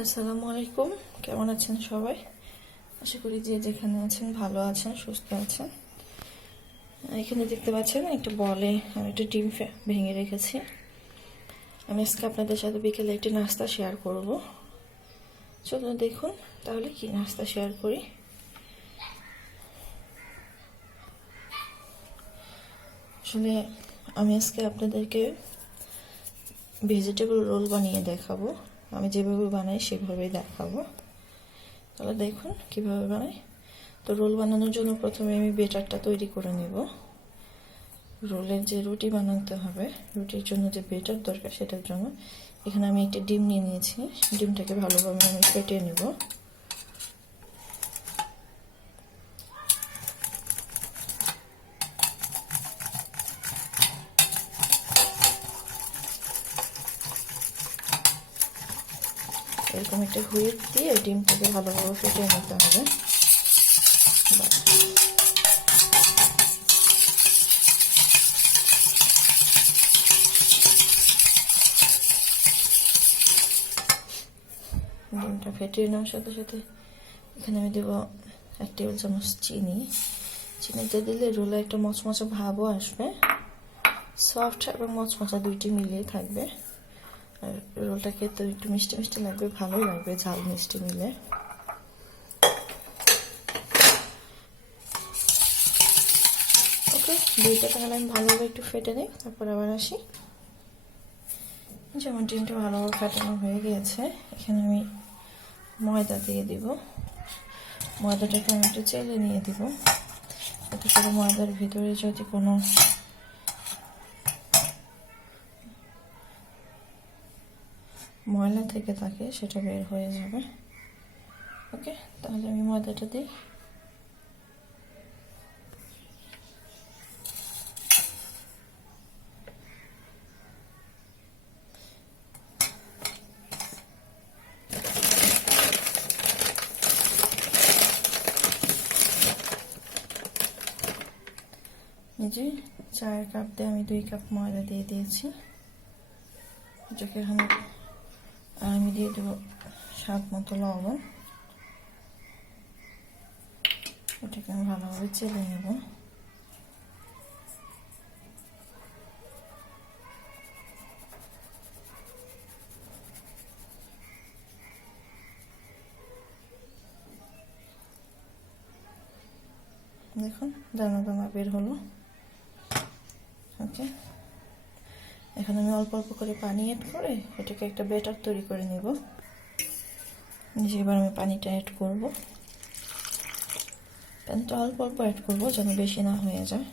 আসসালামু আলাইকুম, কেমন আছেন সবাই? আশা করি যে যেখানে আছেন ভালো আছেন, সুস্থ আছেন। এখানে দেখতে পাচ্ছেন একটা বলে আমি একটা ডিম ভেঙে রেখেছি। আমি আজকে আপনাদের সাথে বিকেলে একটি নাস্তা শেয়ার করব। চলুন দেখুন তাহলে কি নাস্তা শেয়ার করি। আসলে আমি আজকে আপনাদেরকে ভেজিটেবল রোল বানিয়ে দেখাবো। আমি যেভাবে বানাই সেভাবেই দেখাবো। তাহলে দেখুন কিভাবে বানাই। তো রোল বানানোর জন্য প্রথমে আমি বেটারটা তৈরি করে নেব। রোলের যে রুটি বানাতে হবে, রুটির জন্য যে বেটার দরকার সেটার জন্য এখানে আমি একটা ডিম নিয়ে নিয়েছি। ডিমটাকে ভালোভাবে আমি ফেটিয়ে নেব। এরকম একটা হুইপ দিয়ে ডিমটাকে ভালোভাবে ফেটিয়ে নিতে হবে। ডিমটা ফেটিয়ে নেওয়ার সাথে সাথে এখানে আমি দেবো 1 টেবিল চামচ চিনি। চিনিটা দিলে রোলে একটা মচমচা ভাবও আসবে, সফট এবং মচমচা দুইটি মিলিয়ে থাকবে। আর রোলটা খেতে একটু মিষ্টি মিষ্টি লাগবে, ভালোই লাগবে ঝাল মিষ্টি মিলে। ওকে, দুইটা তাহলে আমি ভালোভাবে একটু ফেটে নিই, তারপর আবার আসি। যেমন ডিমটা ভালোভাবে ফেটানো হয়ে গিয়েছে, এখানে আমি ময়দা দিয়ে দিব। ময়দাটাকে আমি একটু চেলে নিয়ে দিব, এতে করে ময়দার ভিতরে যদি কোনো ময়লা থেকে থাকে সেটা বের হয়ে যাবে। ওকে, তাহলে আমি ময়দাটা দিই। এই যে 4 কাপ দিয়ে আমি 2 কাপ ময়দা দিয়ে দিয়েছি। এটাকে আমি দিয়ে দেবো স্বাদ মতো লবণ। এটাকে আমি ভালোভাবে চেলে নেব। দেখুন দানা দানা বের হলো। ওকে, এখন আমি অল্প অল্প করে পানি অ্যাড করে এটাকে একটা ব্যাটার তৈরি করে নেব। এবার আমি পানিটা অ্যাড করব। পানিটা অল্প অল্প অ্যাড করবো যেন বেশি না হয়ে যায়।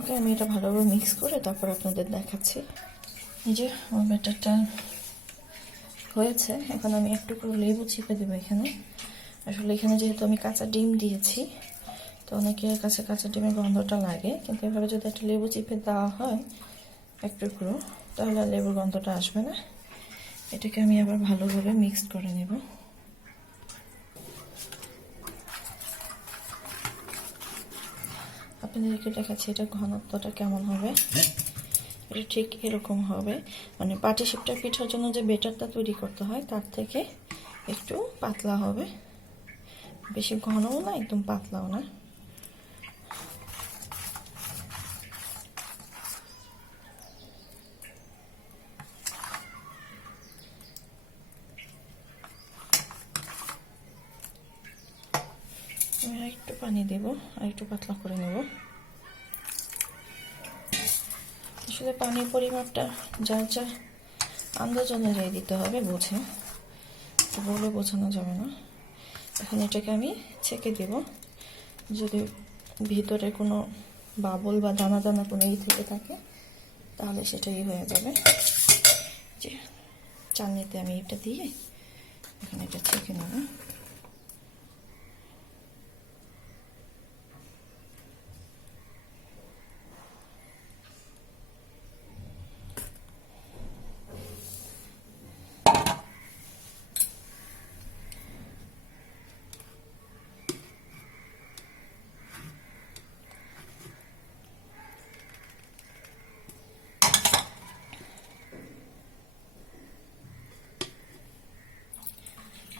ওকে, আমি এটা ভালোভাবে মিক্স করে তারপর আপনাদের দেখাচ্ছি। এই যে আমার ব্যাটারটা হয়েছে, এখন আমি একটু করে লেবু চিপে দেবো এখানে। আসলে এখানে যেহেতু আমি কাঁচা ডিম দিয়েছি, তো অনেকের কাছে কাঁচা ডিমের গন্ধটা লাগে, কিন্তু এভাবে যদি একটা লেবু চিপে দেওয়া হয় এক টুকরো, তাহলে আর লেবুর গন্ধটা আসবে না। এটাকে আমি আবার ভালোভাবে মিক্সড করে নেব। আপনাদেরকে দেখাচ্ছি এটা ঘনত্বটা কেমন হবে। এটা ঠিক এরকম হবে, মানে পাটিসাপটার পিঠার জন্য যে বেটারটা তৈরি করতে হয় তার থেকে একটু পাতলা হবে, বেশি ঘনও না একদম পাতলাও না। আমি আরেকটু পানি দেব, আরেকটু পাতলা করে নেব। আসলে পানির পরিমাপটা যার যার আন্দাজ অনুযায়ী দিতে হবে, বুঝে বলে বোঝানো যাবে না। এখন এটাকে আমি ছেঁকে দেব, যদি ভিতরে কোনো বাবল বা দানা দানা কোনো থেকে থাকে তাহলে সেটাই হয়ে যাবে। যে চালনিতে আমি এটা দিয়ে এখন এটা ছেঁকে নেব।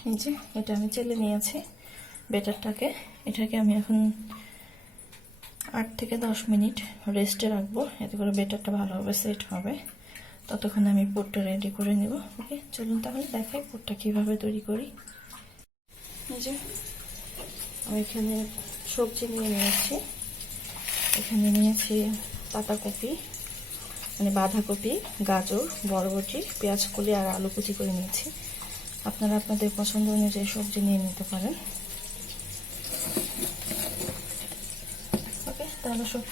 এই যে এটা আমি চেলে নিয়েছি ব্যাটারটাকে। এটাকে আমি এখন 8 থেকে 10 মিনিট রেস্টে রাখবো, এতে করে ব্যাটারটা ভালোভাবে সেট হবে। ততক্ষণ আমি পুরটা রেডি করে নেব। ওকে, চলুন তাহলে দেখাই পুরটা কিভাবে তৈরি করি। এই যে আমি এখানে সবজি নিয়ে নিয়েছি। এখানে নিয়েছি পাতাকপি, মানে বাঁধাকপি, গাজর, বরবটি, পেঁয়াজ কলি আর আলু কুচি করে নিয়েছি। আপনারা আপনাদের পছন্দ অনুযায়ী সবজি নিয়ে নিতে পারেন। ওকে, তাহলে সব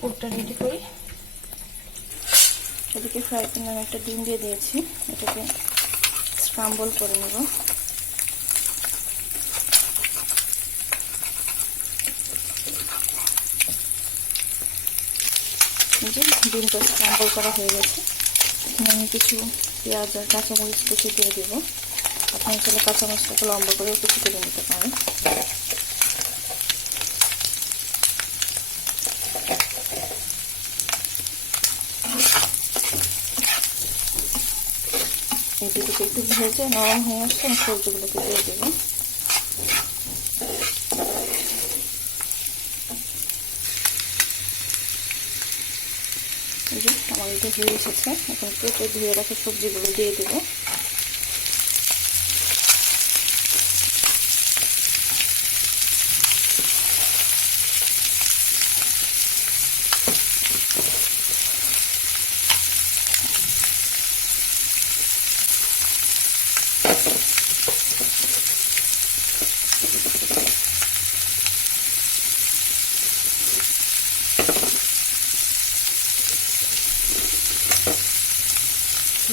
পুরটা রেডি করি। এদিকে ফ্রাই প্যানে আমি একটা ডিম দিয়ে দিয়েছি, এটাকে স্ক্রাম্বল করে নেব। ডিমটা স্ক্রাম্বল করা হয়ে গেছে। এখানে আমি কিছু পেঁয়াজ আর কাঁচামরিচ কুচি দিয়ে দেবো। আপনার চাইলে কাঁচামরিচটাকে লম্বা করেও কুচি করে নিতে পারেন। এই দুটোকে একটু ভেজে নরম হয়ে আসলে আমি সবজিগুলোকে দিয়ে দেবো। এই যে আমার এটা হয়ে এসেছে, এখন কেটে ধুয়ে রাখা সবজিগুলো দিয়ে দেবো।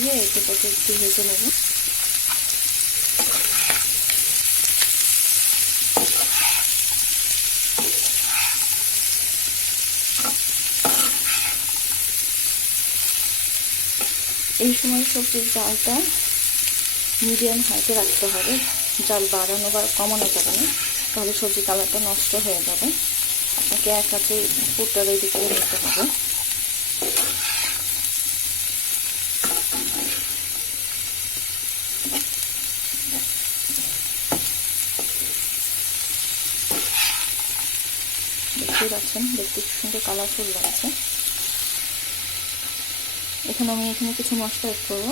দিয়ে এটাকে একটু ভেজে নেব। এই সময় সবজির জালটা মিডিয়াম হাইটে রাখতে হবে, জাল বাড়ানো বা কমানো যাবে না, তাহলে সবজি কালারটা নষ্ট হয়ে যাবে। আপনাকে এক হাতে পুরটা রেডি করে নিতে হবে। দেখতেই পাচ্ছেন, দেখতে খুব সুন্দর কালারফুল লাগছে। এখানে আমি কিছু মশলা অ্যাড করবো।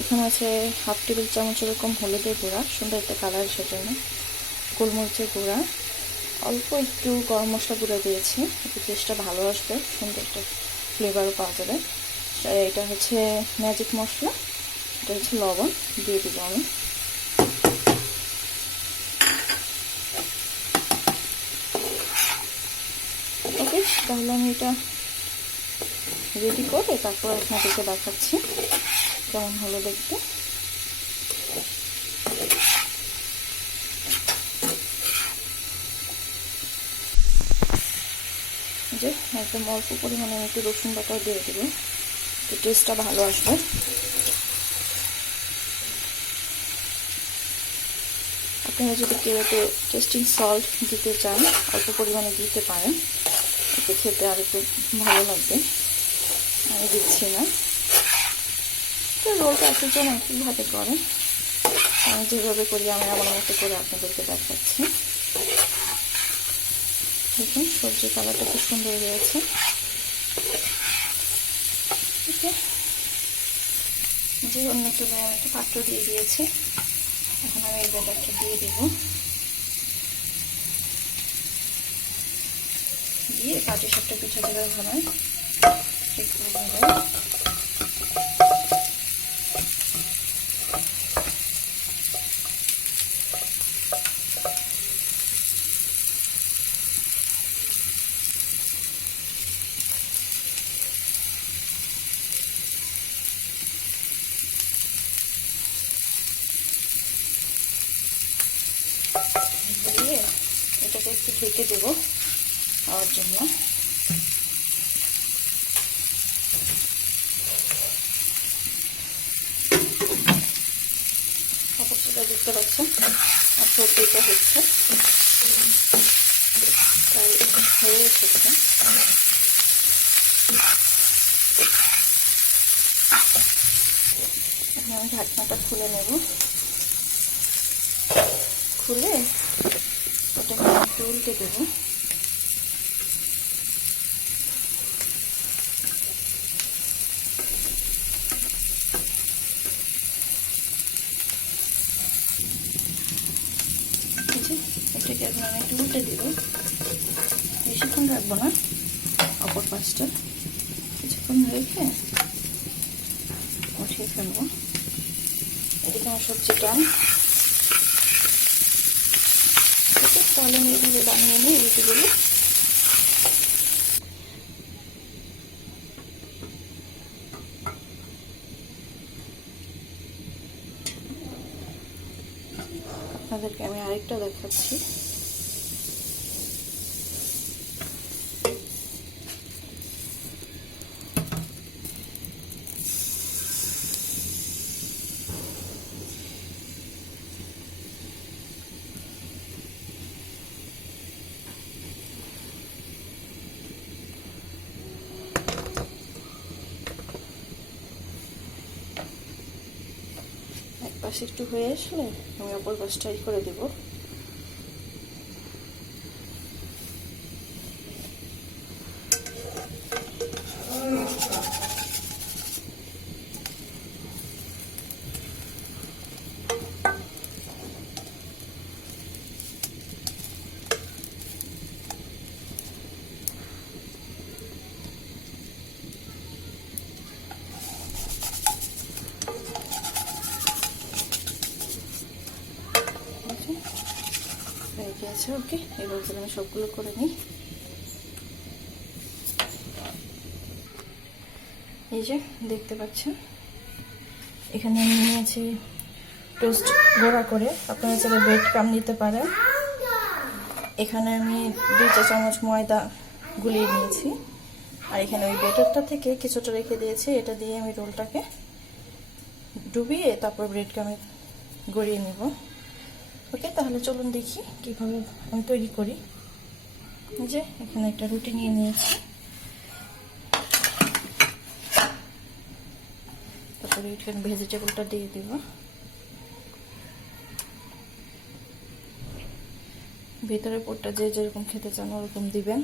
এখানে আছে 1/2 টেবিল চামচ এরকম হলুদের গুঁড়া, সুন্দর একটা কালার আসার জন্য, গোলমরিচের গুঁড়া, অল্প একটু গরম মশলা গুঁড়া দিয়েছি, একটু টেস্টটা ভালো আসবে, সুন্দর একটা ফ্লেভারও পাওয়া যাবে। এটা হচ্ছে ম্যাজিক মশলা, এটা হচ্ছে লবণ দিয়ে দিব আমি। ওকে, তাহলে আমি এটা রেডি করে তারপর আপনাদেরকে দেখাচ্ছি কেমন হলো দেখতে। যে একদম অল্প পরিমাণে আমি একটু রসুন বাটাও দিয়ে দেবো, তো টেস্টটা ভালো আসবে। আপনারা যদি কেউ একটু টেস্টিং সল্ট দিতে চান অল্প পরিমাণে দিতে পারেন, এতে খেতে আর একটু ভালো লাগবে। আমি দিচ্ছি না। তো রোলটা একজন একইভাবে করেন, আমি যেভাবে করি আমি আমার মতো করে আপনাদেরকে দেখাচ্ছি। দেখুন সবজির কালারটা খুব সুন্দর হয়েছে। ওকে, যে অন্য চুলায় আমি একটা পাত্র দিয়ে দিয়েছি, এখন আমি এই ব্যাটারটা দিয়ে দিব, দিয়ে পাটিসাপটা পিঠা যেভাবে বানাই ঠিক ভাবে দিয়ে এটাকে একটু ঢেকে দেবো খাওয়ার জন্য। কাপড়টা দেখতে পাচ্ছেন আর সবজিটা হচ্ছে তাই হয়ে এসেছে। এখন আমি ঢাকনাটা খুলে নেব। খুলে ওটাকে একটু উল্টে দেবো। এটাকে এখন আমি একটু উল্টে দিব, বেশিক্ষণ রাখবো না, অপর পাশটা কিছুক্ষণ রেখে উঠিয়ে ফেলবো। এদিকে আমার সবজিটা তাহলে আমি এভাবে বানিয়ে নিই রুটিগুলো। আপনাদেরকে আমি আরেকটা দেখাচ্ছি। এক পাশে একটু হয়ে আসলে আমি অপর পাশটাই করে দেব। আছে ওকে, এবার আমি সবগুলো করে নিই। এই যে দেখতে পাচ্ছেন এখানে আমি নিয়েছি টোস্ট গুঁড়া করে, আপনারা চাইলে ব্রেড ক্রাম্ব নিতে পারেন। এখানে আমি 2 চা চামচ ময়দা গুলিয়ে নিয়েছি, আর এখানে ওই ব্যাটারটা থেকে কিছুটা রেখে দিয়েছি। এটা দিয়ে আমি রোলটাকে ডুবিয়ে তারপর ব্রেড ক্রাম্বে গড়িয়ে নেব। ওকে, তাহলে চলুন দেখি কিভাবে আমি তৈরি করি। যে এখানে একটা রুটি নিয়ে নিয়েছি, তারপরে এখানে ভেজিটেবলটা দিয়ে দিব। ভিতরে পোরটা যে যেরকম খেতে চান ওরকম দিবেন।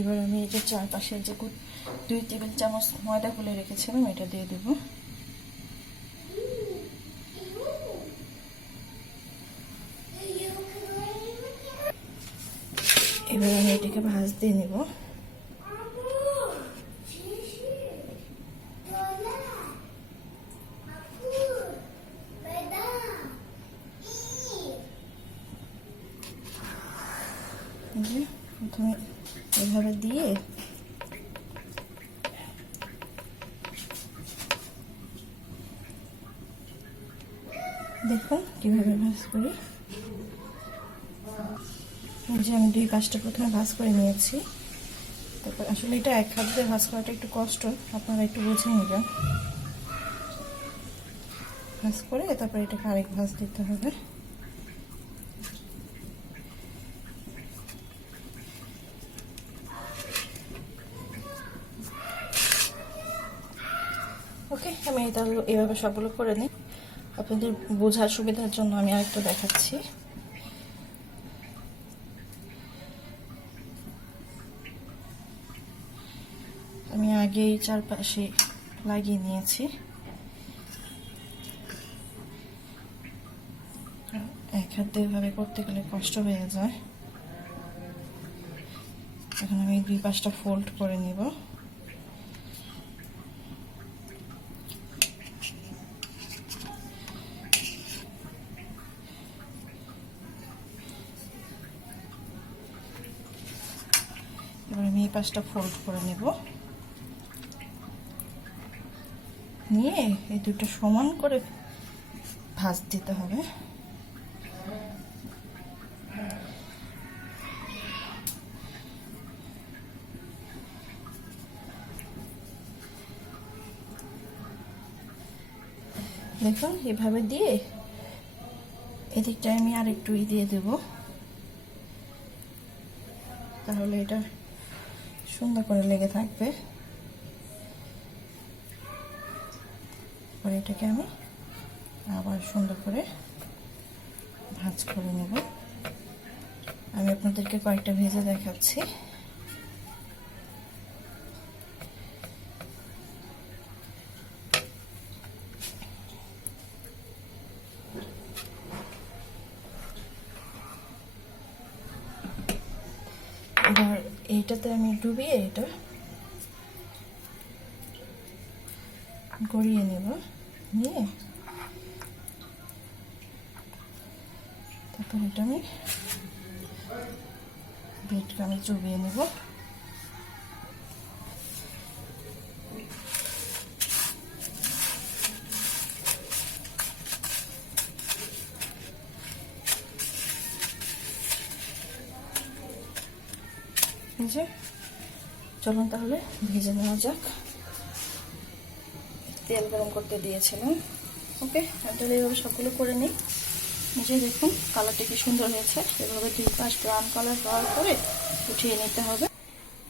এবার আমি এই যে চারপাশে যে 2 টেবিল চামচ ময়দা গুলে রেখেছিলাম এটা দিয়ে দেব। এবার আমি এটাকে ভাঁজ দিয়ে নেব। প্রথমে এভাবে দিয়ে দেখুন কিভাবে ভাঁজ করি। যে আমি 2 পাশটা প্রথমে ভাঁজ করে নিয়েছি। তারপর আসলে এটা এক হাত দিয়ে ভাঁজ করাটা একটু কষ্ট, আপনারা একটু বুঝে নেবেন। ভাঁজ করে তারপর এটাকে আরেক ভাঁজ দিতে হবে। ওকে, আমি তাহলে এভাবে সবগুলো করে নিই। আপনাদের বোঝার সুবিধার জন্য আমি আরেকটু দেখাচ্ছি। আমি আগেই চারপাশে লাগিয়ে নিয়েছি। এক হাত দিয়ে এভাবে করতে গেলে কষ্ট হয়ে যায়। এখন আমি 2 পাশটা ফোল্ড করে নিব। এবার আমি এই পাশটা ফোল্ড করে নেব, নিয়ে এই দুটো সমান করে ভাঁজ দিতে হবে। দেখুন এভাবে দিয়ে এদিকটা আমি আর একটু দিয়ে দেব, তাহলে এটা সুন্দর করে লেগে থাকবে। পরে এটাকে আমি আবার সুন্দর করে ভাঁজ করে নেব। আমি আপনাদেরকে কয়েকটা ভেজে দেখাচ্ছি। এবার এইটাতে আমি ডুবিয়ে এটা গড়িয়ে নেব, নিয়ে তারপর এটা আমি ব্রেড ক্রামে চুবিয়ে নেব। যে চলুন তাহলে ভেজে নেওয়া যাক। তেল গরম করতে দিয়েছিলাম। ওকে, তাহলে এইভাবে সবগুলো করে নিই। নিজে দেখুন কালারটা কি সুন্দর হয়েছে। এভাবে 2 পাশ ব্রাউন কালার হওয়ার পরে উঠিয়ে নিতে হবে।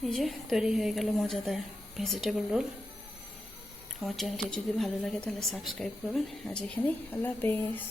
এই যে তৈরি হয়ে গেল মজাদার ভেজিটেবল রোল। আমার চ্যানেলটি যদি ভালো লাগে তাহলে সাবস্ক্রাইব করবেন। আজ এখানেই, আল্লাহ হাফেজ।